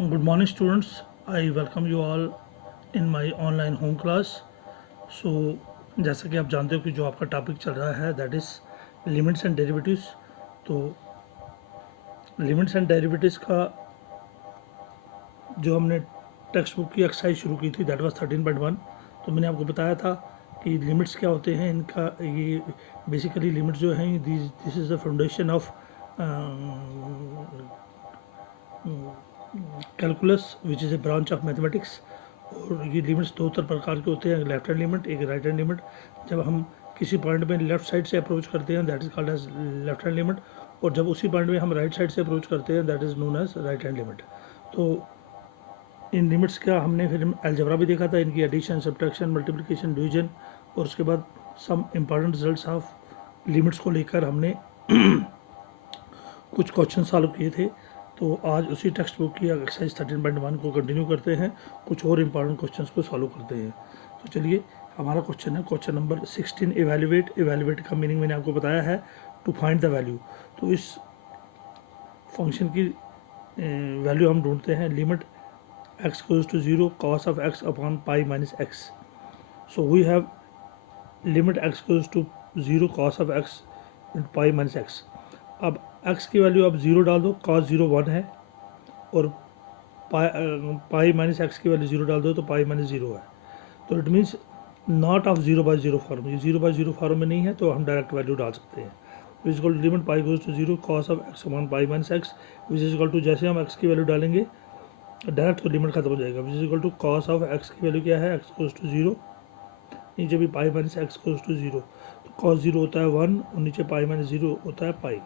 Good morning students, I welcome you all in my online home class. So जैसा कि आप जानते हो कि जो आपका टॉपिक चल रहा है that is limits and derivatives. तो लिमिट्स एंड डेरिवेटिव्स का जो हमने टेक्स्ट बुक की एक्सरसाइज शुरू की थी दैट वाज 13.1। तो मैंने आपको बताया था कि लिमिट्स क्या होते हैं इनका। ये बेसिकली लिमिट्स जो हैं this is the foundation of calculus which is a branch of mathematics. और ये लिमिट्स दो प्रकार के होते हैं, लेफ्ट हैंड लिमिट, एक राइट हैंड लिमिट। जब हम किसी पॉइंट में लेफ्ट साइड से अप्रोच करते हैं that is called as left hand limit, और जब उसी पॉइंट में हम राइट साइड से अप्रोच करते हैं that is known as right hand limit. तो इन लिमिट्स का हमने फिर अलजेब्रा भी देखा था, इनकी एडिशन, सब्ट्रैक्शन, मल्टीप्लिकेशन, डिवीजन, और उसके बाद some important results of limits को लेकर हमने कुछ क्वेश्चन सॉल्व किए थे। तो आज उसी टेक्स्ट बुक की एक्सरसाइज 13.1 को कंटिन्यू करते हैं, कुछ और इम्पॉर्टेंट क्वेश्चंस को सॉल्व करते हैं। तो चलिए, हमारा क्वेश्चन है क्वेश्चन नंबर 16, इवैल्यूएट। इवैल्यूएट का मीनिंग मैंने आपको बताया है, टू फाइंड द वैल्यू। तो इस फंक्शन की वैल्यू हम ढूंढते हैं, limit x goes to 0 cos of x upon pi minus x. So we have limit x goes to 0 cos of x into pi minus x. अब x की value आप 0 डाल दो, cos 0 1 है, और पाई माइनस एक्स की वैल्यू 0 डाल दो तो पाई माइनस 0 है। तो it means not of 0/0 form. ये 0/0 फॉर्म में नहीं है, तो हम डायरेक्ट वैल्यू डाल सकते हैं। Which is equal to limit pi goes to 0 cos of x upon pi minus x, which is equal to जैसे हम x की वैल्यू डालेंगे डायरेक्ट तो लिमिट खत्म हो जाएगा। Which is equal to cos of x की वैल्यू क्या है, x गोज टू 0, नीचे भी pi minus x goes to 0, तो cos 0 होता है 1 और नीचे पाई माइनस 0 होता है पाई।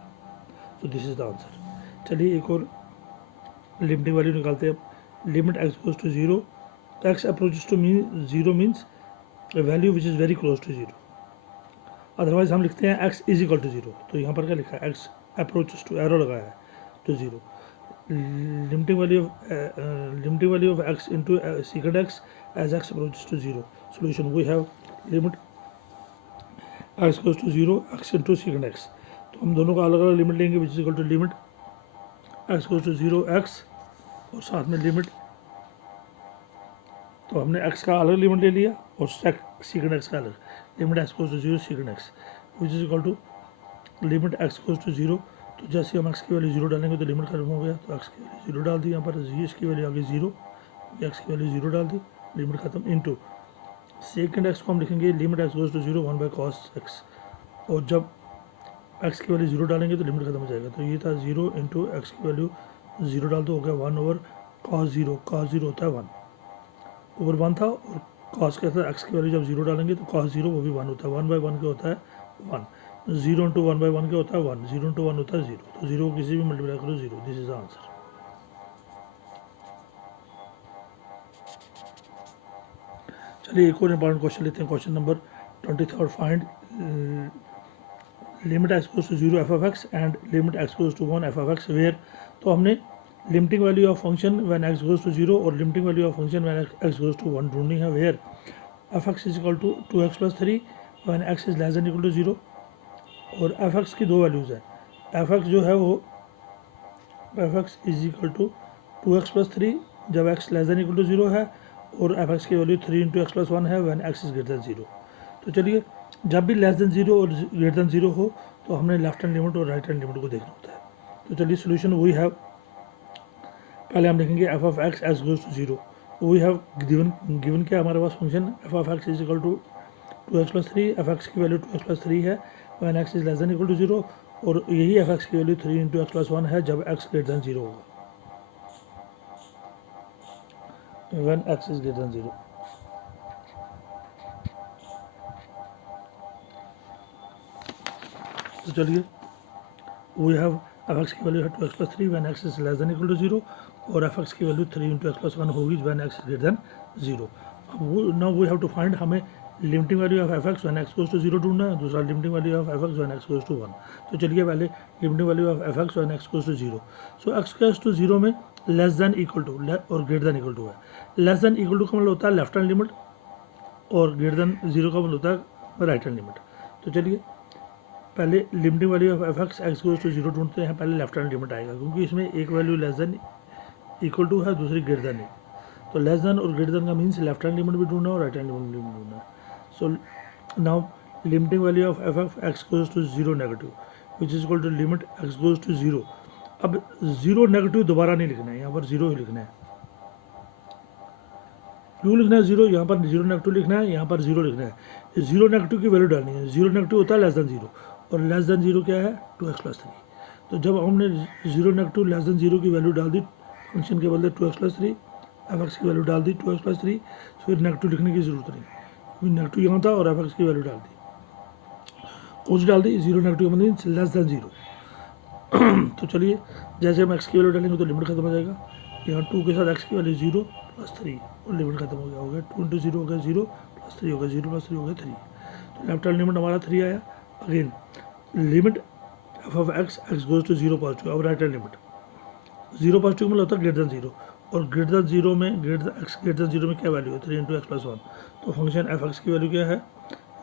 तो दिस इज द आंसर। चलिए एक और लिमिटिंग वैल्यू निकालते हैं। लिमिट x गोज टू 0, तो x approaches to mean 0 means a value which is very close to 0। Otherwise हम लिखते हैं x इज इक्वल टू 0। तो यहाँ पर क्या लिखा है, x अप्रोचेस टू, एरो लगाया है, to 0। Limiting value of x into secant x as x approaches to 0। solution we have limit x goes to 0 x into secant x। तो हम दोनों का अलग अलग लिमिट लेंगे, which is equal to limit x goes to 0 x, और साथ में लिमिट, तो हमने x का अलग लिमिट ले लिया और secant x का अलग। Limit x goes to 0 secant x which is equal to limit x goes to 0। तो जैसे हम x की वैल्यू 0 डालेंगे तो लिमिट खत्म हो गया, तो x की वैल्यू 0 डाल दी, यहाँ पर इसकी वैल्यू आ गई 0, x की वैल्यू 0 डाल दी, लिमिट खत्म, इनटू सेकंड x को हम लिखेंगे limit x goes to 0 1 by cos x, और जब x की वैल्यू 0 डालेंगे तो लिमिट खत्म हो जाएगा। तो ये था 0 इंटू एक्स की वैल्यू 0 डाल दो, हो गया 1 ओवर cos 0। cos 0 होता है 1 ओवर 1 था, और cos क्या था, x की वैल्यू जब 0 डालेंगे तो cos 0 वो भी 1 होता है। 1 by 1 क्या होता है 1, 0 इंटू 1 by 1 क्या होता है 1, 0 इंटू 1 होता है 0। तो 0 को किसी भी मल्टीप्लाई करो 0, दिस इज द आंसर। चलिए एक और इंपॉर्टेंट क्वेश्चन लेते हैं, question number 23। Find limit x goes to 0 f(x) and limit x goes to 1 f(x) where. तो हमने limiting value of function when x goes to 0 और limiting value of function when x goes to 1 ढूंढनी है। Where f(x) is equal to 2x plus 3 when x is less than equal to 0, और f(x) की दो values है। f(x) जो है वो f(x) is equal to 2x plus 3 जब x less than equal to 0 है, और f(x) की वैल्यू 3 इंटू एक्स प्लस 1 है when x is greater than 0। तो चलिए, जब भी लेस देन 0 और ग्रेटर देन 0 हो तो हमने लेफ्ट हैंड लिमिट और राइट हैंड लिमिट को देखना होता है। तो चलिए सोल्यूशन वही है, पहले हम लिखेंगे F of X as goes to 0। We have given क्या हमारे पास function F of x is equal to 2x plus 3। F X की वैल्यू 2x प्लस 3 है when x is less than equal to 0, और यही एफ एक्स की value 3 into X plus 1 है जब x ग्रेटर देन 0 होगा, when x is greater than 0। तो चलिए, वी हैव एफ एक्स की वैल्यू है 2x plus 3 when x is less than equal to 0, और एफ एक्स की वैल्यू 3 इंटू एक्स प्लस 1 होगी when x is greater than 0। अब now we have to find, हमें limiting value of F x when x goes to 0 ढूंढना है, दूसरा limiting value of F x when x goes to 1। तो चलिए पहले limiting value of F x when x goes to 0। So x goes to 0 में less than equal to और greater than equal to है। Less than equal to का मतलब होता है लेफ्ट हैंड लिमिट, और ग्रेटर देन 0 का मतलब होता है राइट हैंड लिमिट। तो चलिए पहले limiting value of F x goes to 0 ढूंढते हैं, पहले लेफ्ट हैंड लिमिट आएगा, क्योंकि इसमें एक value less than equal to है, दूसरी ग्रेटर देन है। तो लेस देन और ग्रेटर देन का मीन्स लेफ्ट हैंड लिमिट भी ढूंढना है और राइट हैंड लिमिट भी ढूंढना है। So now limiting value of f of x goes to zero negative which is equal to limit x goes to zero. अब जीरो नेगेटिव दोबारा नहीं लिखना है, यहाँ पर जीरो ही लिखना है। क्यों लिखना है जीरो? यहाँ पर जीरो नेगेटिव लिखना है, यहाँ पर जीरो लिखना है। जीरो नेगेटिव की वैल्यू डालनी है। जीरो नेगेटिव होता है लेस देन जीरो, और लेस देन जीरो क्या है? 2x+3। तो जब हमने zero negative less than zero की वैल्यू डाल दी फंक्शन के बदले 2x+3, एफ एक्स की वैल्यू डाल दी 2x+3, फिर नेगेटिव लिखने की जरूरत नहीं, क्योंकि नेगेटिव यहाँ था और एफ एक्स की वैल्यू डाल दी। कौन सी डाल दी? जीरो नेगेटिव मतलब लेस देन जीरो। तो चलिए, जैसे हम एक्स की वैल्यू डालेंगे तो लिमिट खत्म हो जाएगा। यहाँ 2 के साथ एक्स की वैल्यू 0 + 3 और लिमिट खत्म हो गया 2 × 0 हो गया 0 + 3 हो गया 0 + 3 हो गया 3। तो लेफ्ट हैंड लिमिट हमारा 3 आया। Again limit F of x x goes to 0 positive. अब राइट हैंड लिमिट 0 पॉजिटिव मतलब होता है ग्रेटर देन 0, और ग्रेटर देन 0 में ग्रेटर देन 0 में क्या वैल्यू है? 3 × x+1। तो फंक्शन एफ एक्स की वैल्यू क्या है?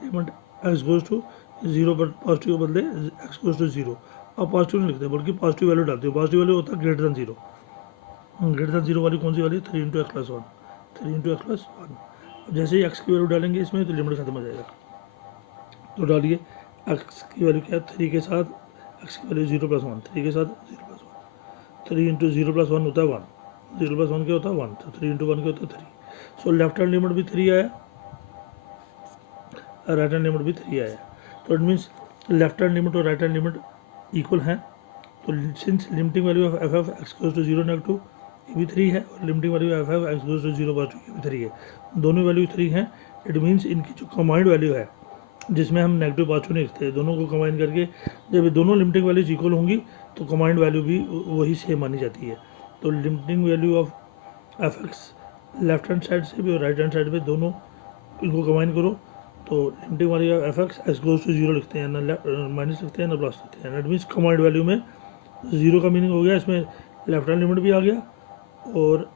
लिमिट एक्स गोज टू 0 पर पॉजिटिव के बदले एक्स गोज टू 0। अब पॉजिटिव नहीं लिखते बल्कि पॉजिटिव वैल्यू डालते हो। पॉजिटिव वैल्यू होता है ग्रेटर देन 0। ग्रेटर देन 0 वाली कौन सी वाली? 3 × x+1। 3 × x+1। अब जैसे ही एक्स की वैल्यू डालेंगे इसमें तो लिमिट खत्म हो जाएगा। तो डालिए एक्स की वैल्यू क्या है? 3 के साथ एक्स की वैल्यू 0 + 1, 3 के साथ 0 + 1। 3 × 0 + 1 होता है 1, 0 + 1 क्या होता है 1, तो 3 × 1 क्या होता है 3। सो लेफ्ट हैंड लिमिट भी 3 आया, राइट हैंड लिमिट भी 3 आया। तो it means left hand limit और राइट हैंड लिमिट इक्वल हैं। तो since limiting value of f of x goes to 0 negative ये भी 3 है, और limiting value of f of x goes to 0 positive ये भी 3 है। दोनों वैल्यू 3 हैं। इट मीन्स इनकी जो कंबाइंड वैल्यू है, जिसमें हम नेगेटिव पॉजिटिव नहीं लिखते, दोनों को कंबाइन करके जब ये दोनों लिमिटिंग वैल्यूज इक्वल होंगी तो कंबाइंड वैल्यू भी वही सेम मानी जाती है। तो limiting value of F x left hand side से भी और राइट हैंड साइड पे दोनों इनको कंबाइन करो तो limiting value of F x x goes to 0 लिखते हैं, ना माइनस लिखते हैं ना प्लस लिखते हैं। दैट मीन्स कंबाइंड वैल्यू में 0 का मीनिंग हो गया, इसमें लेफ्ट हैंड लिमिट भी आ गया और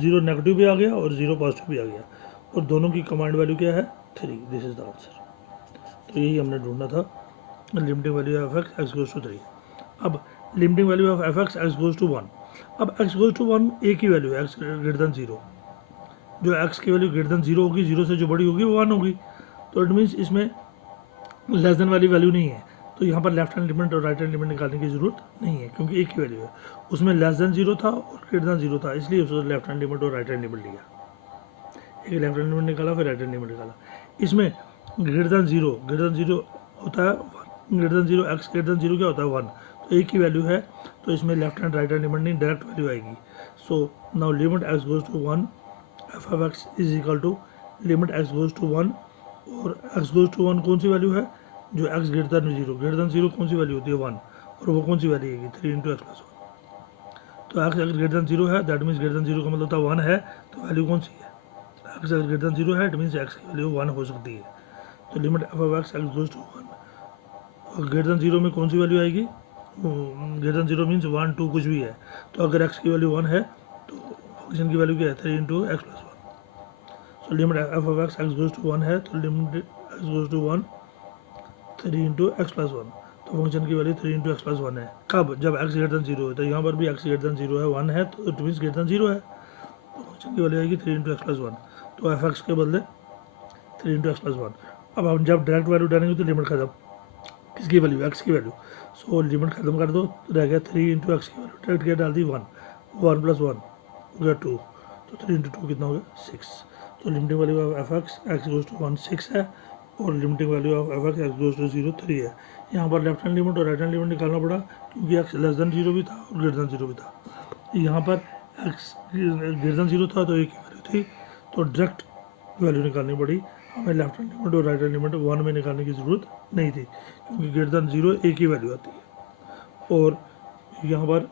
0 नेगेटिव भी आ गया और 0 पॉजिटिव भी आ गया, और दोनों की कंबाइंड वैल्यू क्या है? 3। This is the answer. तो यही हमने ढूंढना था, limiting value of x x goes to 3। अब limiting value of F x x goes to 1। अब एक्स गोज टू 1 एक ही वैल्यू है, एक्स ग्रेटर देन 0। जो एक्स की वैल्यू ग्रेटर देन 0 होगी, 0 से जो बड़ी होगी वो 1 होगी। तो इट मीन्स इसमें लेस देन वाली वैल्यू नहीं है, तो यहाँ पर लेफ्ट हैंड लिमिट और राइट हैंड लिमिट निकालने की जरूरत नहीं है, क्योंकि एक ही वैल्यू है। उसमें लेस देन 0 था और ग्रेटर देन 0 था, इसलिए उसने लेफ्ट हैंड लिमिट और राइट हैंड लिमिट लिया। एक लेफ्ट हैंड लिमिट निकाला, फिर राइट हैंड लिमिट निकाला। इसमें ग्रेटर देन 0 होता है 1, greater than 0 x greater than 0 क्या होता है 1, तो एक ही वैल्यू है, तो इसमें left hand right hand limit नहीं, डायरेक्ट वैल्यू आएगी। So now limit x goes to 1 f of x is equal to limit x goes to 1, और एक्स गोज टू 1 कौन सी वैल्यू है? जो x greater than 0, greater than 0 कौन सी value होती है 1, और वो कौन सी वैल्यू है 3 × x+1। तो एक्स अगर ग्रेटर देन 0 है, दैट मीन्स ग्रेटर देन 0 का मतलब होता है 1 है, तो वैल्यू कौन सी है? एक्स अगर ग्रेटर देन 0 है, इट मीन्स एक्स की वैल्यू 1 हो सकती है। तो limit F of x x goes to 1, और ग्रेटर देन 0 में कौन सी वैल्यू आएगी? ग्रेटर देन 0 मीन्स 1 2 कुछ भी है, तो अगर एक्स की वैल्यू 1 है तो फंक्शन की वैल्यू क्या है? 3 × x+1। So limit F of x x goes to 1 है, तो limit x goes to 1 3 × x+1, तो फंक्शन की वैल्यू 3 × x+1 है। कब? जब x ग्रेटर देन 0 है। तो यहाँ पर भी x ग्रेटर देन 0 है, 1 है, तो इट मीन्स ग्रेटर देन 0 है, तो फंक्शन की वैल्यू आएगी 3 × x+1। तो एफ एक्स के बदले 3 × x+1। अब हम जब डायरेक्ट वैल्यू डालेंगे तो लिमिट खत्म, किसकी वैल्यू? एक्स की वैल्यू। सो लिमिट खत्म कर दो, रह गया 3 × x की वैल्यू, डायरेक्ट क्या डाल दी 1, 1 + 1 हो गया 2, तो 3 × 2 कितना हो गया 6। तो limiting value of F x x goes to 1 6 है, और limiting value of F x x goes to 0 3 है। यहाँ पर लेफ्ट हैंड लिमिट और राइट हैंड लिमिट निकालना पड़ा, क्योंकि एक्स लेस देन 0 भी था और ग्रेटर देन 0 भी था। यहाँ पर एक्स ग्रेटर देन 0 था तो एक ही वैल्यू थी, तो डायरेक्ट वैल्यू निकालनी पड़ी। हमें लेफ्ट हैंड लिमिट और राइट हैंड लिमिट 1 में निकालने की ज़रूरत नहीं थी, क्योंकि ग्रेटर देन 0 एक ही वैल्यू आती है। और यहाँ पर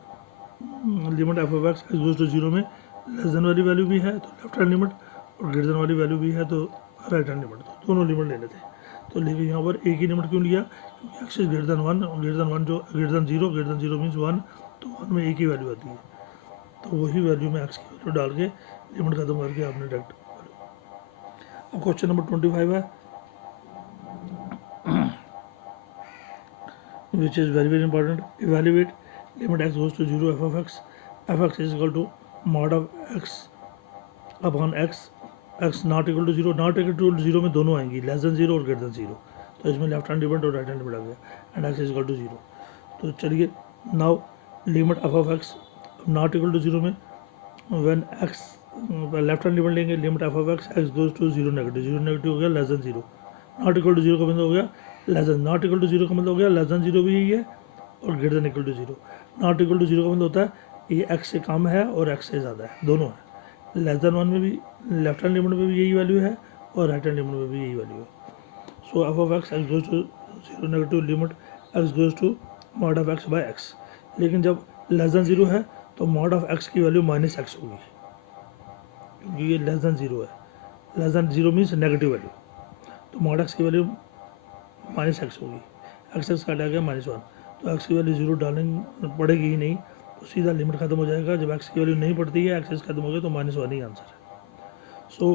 limit F of x x goes to 0 में लेस देन वाली वैल्यू भी है, तो लेफ्ट हैंड लिमिट, और ग्रेटर देन वाली वैल्यू भी है तो राइट हैंड लिमिट, तो दोनों लिमिट ले लेते हैं। तो लेकिन यहाँ पर एक ही लिमिट क्यों लिया? क्योंकि x is greater then 1, greater than 1 जो ग्रेटर देन 0 मीन्स 1, तो 1 में एक ही वैल्यू आती है, तो वही वैल्यू में एक्स की वैल्यू डाल के लिमिट खत्म करके आपने डायरेक्ट। अब क्वेश्चन नंबर 25 है, which is very important. Evaluate limit x goes to 0 f of x f x is equal to mod of x upon x, x not equal to zero, not equal to zero में दोनों आएंगी, less than zero और greater than zero, तो इसमें left hand limit और right hand limit आ गया, and x is equal to zero. तो चलिए now limit F of x not equal to zero में when X left hand limit लेंगे, limit F of x goes to zero negative हो गया less than zero, not equal to zero का मतलब हो गया less than, not equal to zero का मतलब हो गया लेस देन जीरो भी यही है और greater than equal to zero. Not equal to zero का मतलब होता है ये एक्स से कम है और एक्स से ज़्यादा है, दोनों है। लेस देन वन में भी लेफ्ट हैंड लिमिट में भी यही वैल्यू है और राइट हैंड लिमिट में भी यही वैल्यू है। So F of x x goes to zero negative limit x goes to mod of x by X. लेकिन जब लेस देन जीरो है तो मॉड ऑफ एक्स की वैल्यू माइनस एक्स होगी, क्योंकि ये लेस देन जीरो है, less than zero means negative value, तो मॉड एक्स की वैल्यू माइनस एक्स होगी, एक्स एक्स काटा गया माइनस वन, तो एक्स की वैल्यू जीरो डालने पड़ेगी ही नहीं, तो सीधा लिमिट खत्म हो जाएगा। जब एक्स की वैल्यू नहीं पड़ती है, एक्स खत्म हो गया, तो माइनस वन ही आंसर है। सो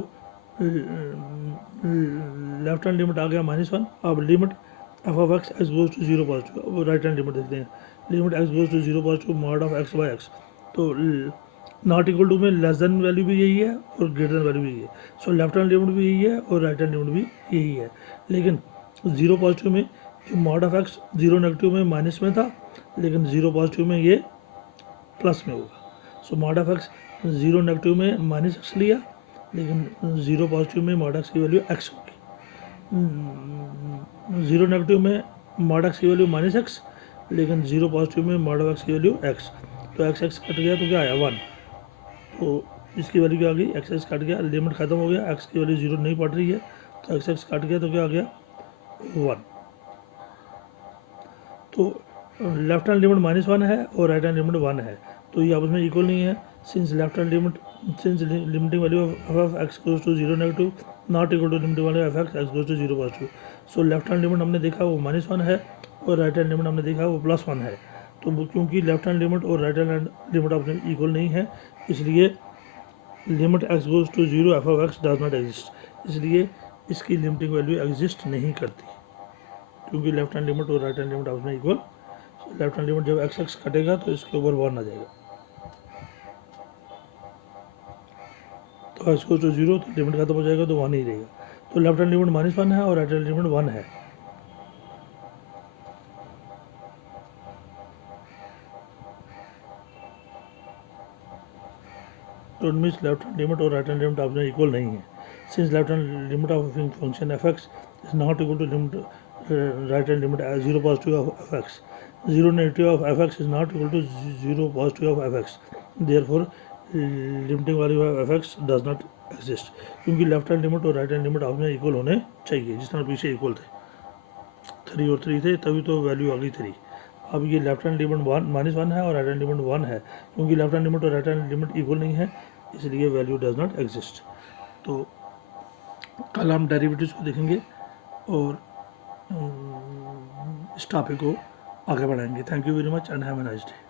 लेफ्ट हैंड लिमिट आ गया माइनस वन। अब limit F of x x goes to zero positive, अब राइट हैंड लिमिट देखते हैं, limit x goes to zero positive mod of x by x, तो not equal to में less than value भी यही है और ग्रेटर देन वैल्यू भी यही है, सो लेफ्ट हैंड लिमिट भी यही है और राइट हैंड लिमिट भी यही है। लेकिन जीरो पॉजिटिव में जो mod of X zero negative में माइनस में था, लेकिन जीरो पॉजिटिव में ये प्लस में होगा। So mod of X zero negative में माइनस एक्स लिया, लेकिन जीरो पॉजिटिव में मॉड एक्स की वैल्यू एक्स होगी। जीरो नेगेटिव में मॉड एक्स की वैल्यू माइनस एक्स, लेकिन जीरो पॉजिटिव में मॉड ऑफ एक्स की वैल्यू एक्स, तो एक्स एक्स कट गया तो क्या आया वन, तो इसकी वैल्यू क्या आ गई, एक्स एक्स कट गया, लिमिट खत्म हो गया, एक्स की वैल्यू जीरो नहीं पड़ रही है, तो एक्स एक्स कट गया तो क्या आ गया वन। तो left hand limit minus one है और राइट हैंड लिमिट वन है, तो ये आपस में इक्वल नहीं है, since left hand limit since limiting value of x goes to zero negative not equal to limiting value of x x goes to zero positive. So left hand limit हमने देखा वो माइनस वन है और right hand limit हमने देखा वो plus one है, तो क्योंकि लेफ्ट हैंड लिमिट और राइट हैंड लिमिट आपस में इक्वल नहीं है, इसलिए limit x goes to zero f of x does not exist, इसलिए इसकी लिमिटिंग वैल्यू एग्जिस्ट नहीं करती, क्योंकि लेफ्ट हैंड लिमिट और राइट हैंड लिमिट आपस में इक्वल। लेफ्ट हैंड लिमिट जब एक्स एक्स कटेगा तो इसके ऊपर वन आ जाएगा, तो एक्स गोज टू जीरो, तो लिमिट खत्म हो जाएगा तो वन ही रहेगा, तो left hand limit minus one है और राइट हैंड लिमिट वन है। तो it means left hand limit और राइट हैंड लिमिट आपस में इक्वल नहीं है, since left hand limit of function f x is not equal to limit right hand limit zero positive of F x, zero negative of F x is not equal to zero positive of F x, therefore limiting value of F x does not exist, क्योंकि left hand limit और right hand limit आपस में equal होने चाहिए, जिस तरह पीछे equal थे, थ्री और थ्री थे तभी तो वैल्यू आ गई थ्री। अब ये left hand limit one minus one है और राइट हैंड लिमिट वन है, क्योंकि लेफ्ट हैंड लिमिट और राइट हैंड लिमिट इक्वल नहीं है, इसलिए वैल्यू डज नॉट एग्जिस्ट। तो कल हम डेरिवेटिव्स को देखेंगे और इस टॉपिक को आगे बढ़ाएंगे। Thank you very much and have a nice day.